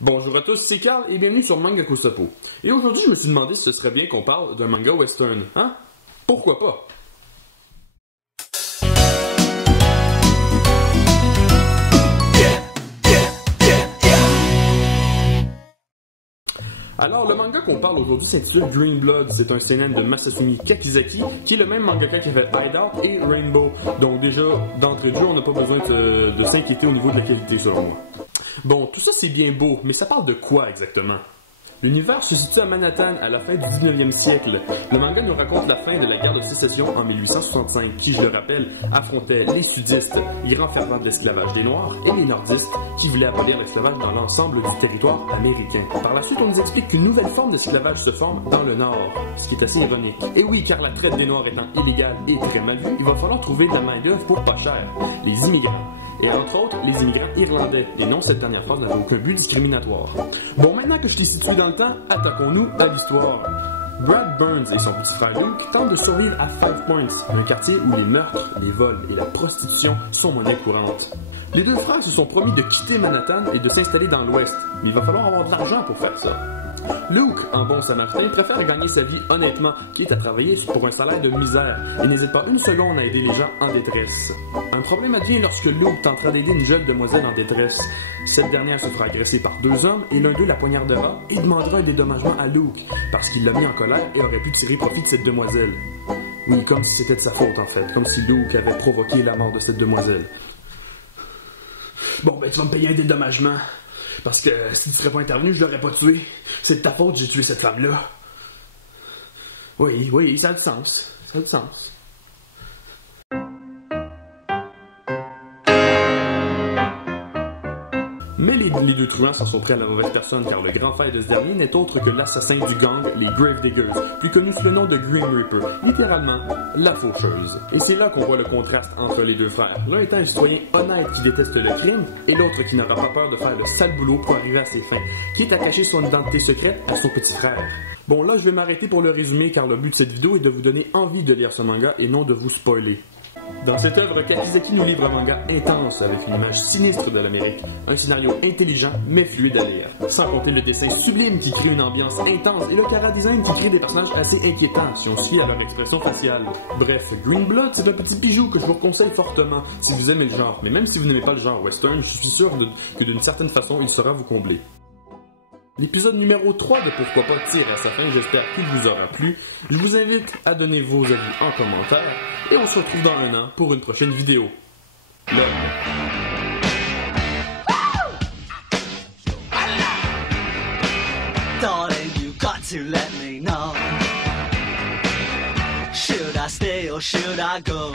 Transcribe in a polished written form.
Bonjour à tous, c'est Carl et bienvenue sur Manga Kusapo. Et aujourd'hui, je me suis demandé si ce serait bien qu'on parle d'un manga western, hein? Pourquoi pas? Alors, le manga qu'on parle aujourd'hui s'intitule Green Blood. C'est un seinen de Masafumi Kakizaki, qui est le même mangaka qui a fait Hideout et Rainbow. Donc déjà, d'entrée de jeu, on n'a pas besoin de s'inquiéter au niveau de la qualité, selon moi. Bon, tout ça c'est bien beau, mais ça parle de quoi exactement? L'univers se situe à Manhattan à la fin du 19e siècle. Le manga nous raconte la fin de la guerre de sécession en 1865, qui, je le rappelle, affrontait les sudistes, grands fervents de l'esclavage des Noirs, et les nordistes, qui voulaient abolir l'esclavage dans l'ensemble du territoire américain. Par la suite, on nous explique qu'une nouvelle forme d'esclavage se forme dans le Nord, ce qui est assez ironique. Et oui, car la traite des Noirs étant illégale et très mal vue, il va falloir trouver de la main-d'œuvre pour pas cher, les immigrants. Et entre autres, les immigrants irlandais. Et non, cette dernière phrase n'avait aucun but discriminatoire. Bon, maintenant que je t'ai situé dans le temps, attaquons-nous à l'histoire. Brad Burns et son petit frère Luke tentent de survivre à Five Points, un quartier où les meurtres, les vols et la prostitution sont monnaie courante. Les deux frères se sont promis de quitter Manhattan et de s'installer dans l'Ouest, mais il va falloir avoir de l'argent pour faire ça. Luke, en bon samaritain, préfère gagner sa vie honnêtement, quitte à travailler pour un salaire de misère, et n'hésite pas une seconde à aider les gens en détresse. Un problème advient lorsque Luke tentera d'aider une jeune demoiselle en détresse. Cette dernière se fera agresser par deux hommes, et l'un d'eux la poignardera et demandera un dédommagement à Luke, parce qu'il l'a mis en colère et aurait pu tirer profit de cette demoiselle. Oui, comme si c'était de sa faute en fait, comme si Luke avait provoqué la mort de cette demoiselle. Bon, ben tu vas me payer un dédommagement. Parce que si tu serais pas intervenu, je l'aurais pas tué. C'est de ta faute que j'ai tué cette femme-là. Oui, ça a du sens. Ça a du sens. Mais les deux truands s'en sont pris à la mauvaise personne, car le grand frère de ce dernier n'est autre que l'assassin du gang, les Gravediggers, plus connu sous le nom de Grim Reaper, littéralement la faucheuse. Et c'est là qu'on voit le contraste entre les deux frères, l'un étant un citoyen honnête qui déteste le crime, et l'autre qui n'aura pas peur de faire le sale boulot pour arriver à ses fins, qui est à cacher son identité secrète à son petit frère. Bon, là je vais m'arrêter pour le résumer, car le but de cette vidéo est de vous donner envie de lire ce manga et non de vous spoiler. Dans cette œuvre, Kakizaki nous livre un manga intense avec une image sinistre de l'Amérique, un scénario intelligent mais fluide à lire, sans compter le dessin sublime qui crée une ambiance intense et le chara-design qui crée des personnages assez inquiétants si on se fie à leur expression faciale. Bref, Green Blood, c'est un petit bijou que je vous conseille fortement si vous aimez le genre, mais même si vous n'aimez pas le genre western, je suis sûr que d'une certaine façon, il saura vous combler. L'épisode numéro 3 de Pourquoi pas tire à sa fin, j'espère qu'il vous aura plu. Je vous invite à donner vos avis en commentaire et on se retrouve dans un an pour une prochaine vidéo. Love. Darling, you got to let me know. Should I stay or should I go?